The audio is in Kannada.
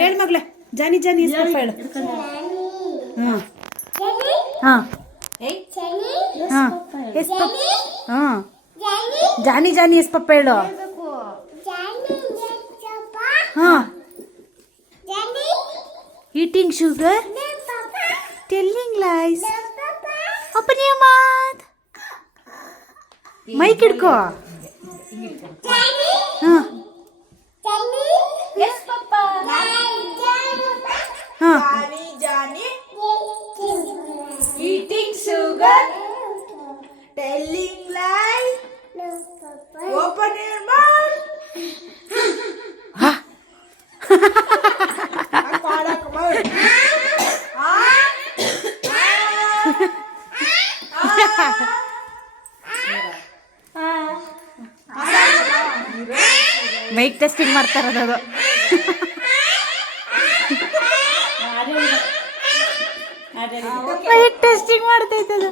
ಹೇಳು ಮಗ್ಲೆ, ಜಾನಿ ಜಾನಿ ಎಸ್ ಪಪ್ಪ ಹೇಳು. ಹಾಂ ಹಾಂ ಹಾಂ ಎಸ್ ಪಪ್ಪ. ಹಾಂ ಜಾನಿ ಜಾನಿ ಎಸ್ ಪಪ್ಪ ಹೇಳು. ಹಾಂ eating sugar, telling lies. Open your mouth. Mic ಹಿಡ್ಕೋ. ಹಾಂ Eating sugar, telling lies, open your mouth. Mic testing ಮಾಡ್ತಾರದು. Mic testing ಮಾಡ್ತೈತದು.